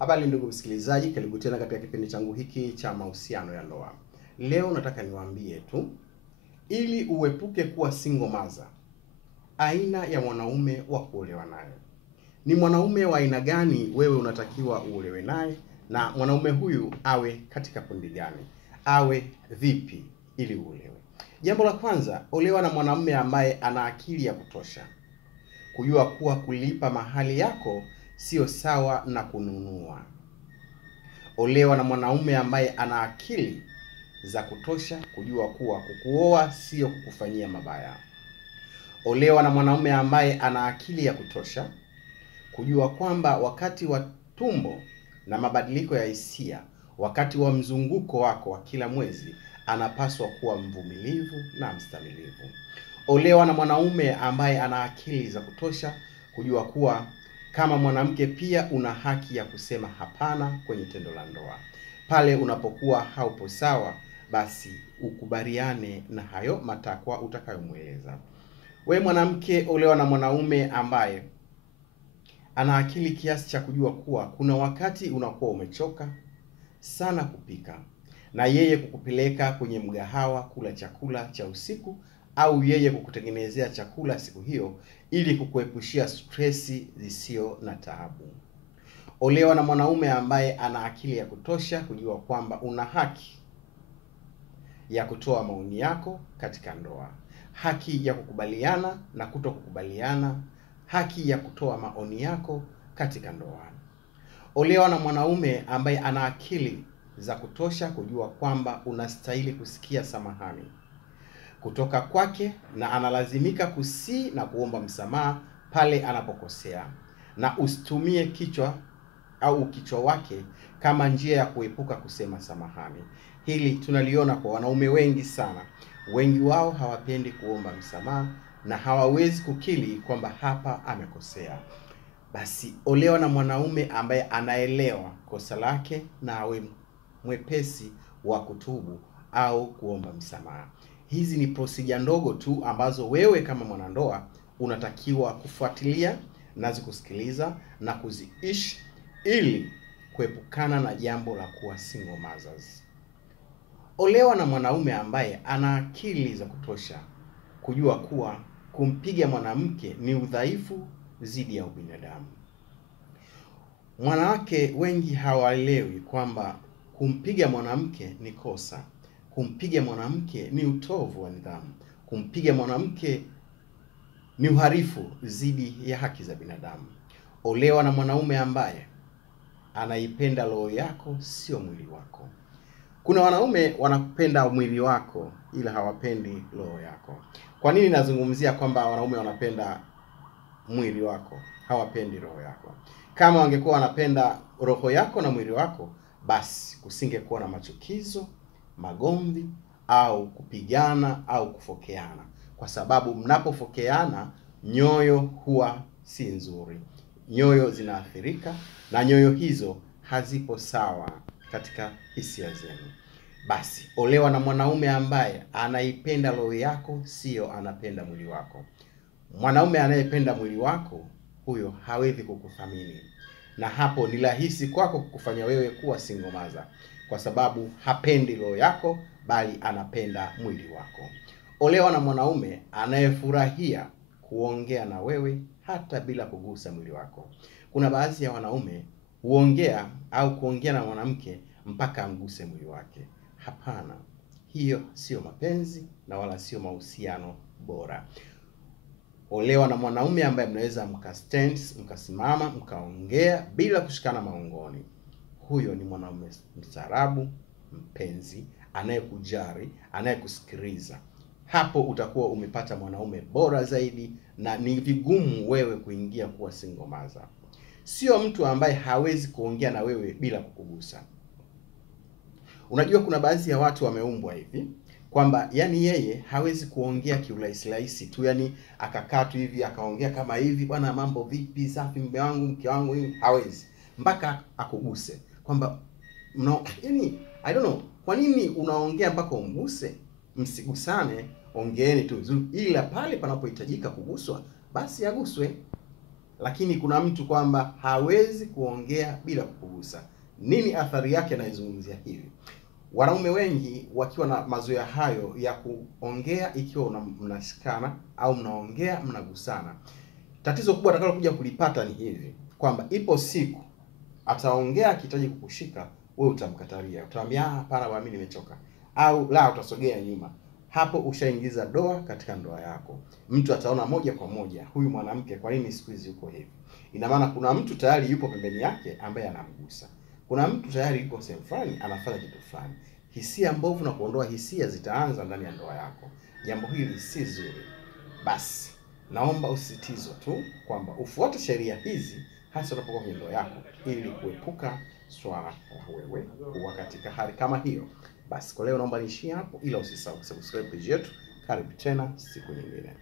Habari ndugu msikilizaji, karibu tena katika kipindi changu hiki cha mahusiano ya ndoa. Leo nataka niwaambie tu, ili uepuke kuwa single mother, aina ya mwanaume wa kuolewa naye. Ni mwanaume wa aina gani wewe unatakiwa uolewe naye, na mwanaume huyu awe katika kundi gani? Awe vipi ili uolewe? Jambo la kwanza, olewa na mwanamume ambaye ana akili ya kutosha. Kujua kuwa kulipa mahali yako sio sawa na kununua. Olewa na mwanaume ambaye ana akili za kutosha kujua kuwa kukuoa sio kukufanyia mabaya. Olewa na mwanaume ambaye ana akili ya kutosha kujua kwamba wakati wa tumbo na mabadiliko ya hisia, wakati wa mzunguko wako wa kila mwezi, anapaswa kuwa mvumilivu na mstamilivu. Olewa na mwanaume ambaye ana akili za kutosha kujua kuwa kama mwanamke pia una haki ya kusema hapana kwenye tendo la ndoa. Pale unapokuwa haupo sawa, basi ukubaliane na hayo matakwa utakayomweleza. We mwanamke, olewa na mwanaume ambaye ana akili kiasi cha kujua kuwa kuna wakati unakuwa umechoka sana kupika, na yeye kukupeleka kwenye mgahawa kula chakula cha usiku, au yeye kukutengenezea chakula siku hiyo ili kukuepushia stresi zisio na taabu. Olewa na mwanaume ambaye ana akili ya kutosha kujua kwamba una haki ya kutoa maoni yako katika ndoa, haki ya kukubaliana na kutokukubaliana, haki ya kutoa maoni yako katika ndoa. Olewa na mwanaume ambaye ana akili za kutosha kujua kwamba unastahili kusikia samahani kutoka kwake, na analazimika kusii na kuomba msamaha pale anapokosea, na usitumie kichwa wake kama njia ya kuepuka kusema samahani. Hili tunaliona kwa wanaume wengi sana. Wengi wao hawapendi kuomba msamaha na hawawezi kukiri kwamba hapa amekosea. Basi olewa na mwanaume ambaye anaelewa kosa lake na awe mwepesi wa kutubu au kuomba msamaha. Hizi ni procedure ndogo tu ambazo wewe kama mwanandoa unatakiwa kufuatilia na kusikiliza na kuziishi ili kuepukana na jambo la kuwa single mothers. Olewa na mwanaume ambaye ana akili za kutosha kujua kuwa kumpiga mwanamke ni udhaifu zidi ya ubinadamu. Wanawake wengi hawaelewi kwamba kumpiga mwanamke ni kosa. Kumpiga mwanamke ni utovu wa nidhamu. Kumpiga mwanamke ni uhalifu zidi ya haki za binadamu. Olewa na mwanaume ambaye anaipenda roho yako, sio mwili wako. Kuna wanaume wanapenda mwili wako ila hawapendi roho yako. Kwa nini nazungumzia kwamba wanaume wanapenda mwili wako, hawapendi roho yako? Kama wangekuwa wanapenda roho yako na mwili wako, basi kusingekuwa na machukizo, magomvi au kupigana au kufokeana, kwa sababu mnapofokeana nyoyo huwa si nzuri. Nyoyo zinaathirika na nyoyo hizo hazipo sawa katika hisia zenu. Basi olewa na mwanaume ambaye anaipenda roho yako, sio anapenda mwili wako. Mwanaume anayependa mwili wako, huyo hawezi kukuthamini, na hapo ni rahisi kwako kukufanya wewe kuwa single mother, kwa sababu hapendi roho yako bali anapenda mwili wako. Olewa na mwanaume anayefurahia kuongea na wewe hata bila kugusa mwili wako. Kuna baadhi ya wanaume huongea au kuongea na mwanamke mpaka amguse mwili wake. Hapana, hiyo sio mapenzi na wala sio mahusiano bora. Olewa na mwanaume ambaye mnaweza mkasimama mkaongea bila kushikana maongoni. Huyo ni mwanaume mstaarabu, mpenzi, anayekujali, anayekusikiliza. Hapo utakuwa umepata mwanaume bora zaidi, na ni vigumu wewe kuingia kuwa single mother. Sio mtu ambaye hawezi kuongea na wewe bila kukugusa. Unajua kuna baadhi ya watu wameumbwa hivi kwamba yani yeye hawezi kuongea kiurahisi tu, yani akakaa tu hivi akaongea kama hivi, bwana mambo vipi, safi mume wangu, mke wangu, hivi hawezi mpaka akuguse. Kwamba yani I don't know kwa nini unaongea mpaka umguse. Msigusane, ongeeni tu vizuri, ila pale panapohitajika kuguswa basi aguswe. lakini kuna mtu kwamba hawezi kuongea bila kukugusa. Nini athari yake? Naizungumzia hivi: wanaume wengi wakiwa na mazoea hayo ya kuongea ikiwa mnashikana au mnaongea mnagusana, tatizo kubwa atakalokuja kulipata ni hivi kwamba ipo siku ataongea akihitaji kukushika, wewe utamkatalia, utamwambia hapana bwana, mimi nimechoka, au la, utasogea nyuma. Hapo ushaingiza doa katika ndoa yako. Mtu ataona moja kwa moja, huyu mwanamke kwa nini siku hizi yuko hivi? Ina maana kuna mtu tayari yupo pembeni yake ambaye anamgusa. Kuna mtu tayari yuko sehemu fulani anafanya kitu fulani. Hisia mbovu na kuondoa hisia zitaanza ndani ya ndoa yako. Jambo hili si zuri. Basi naomba usisitizwe tu kwamba ufuate sheria hizi hasa unapokuwa kwenye ndoa yako, ili kuepuka swala la wewe kuwa katika hali kama hiyo. Basi kwa leo naomba niishie hapo, ila usisahau kusubscribe page yetu. Karibu tena siku nyingine.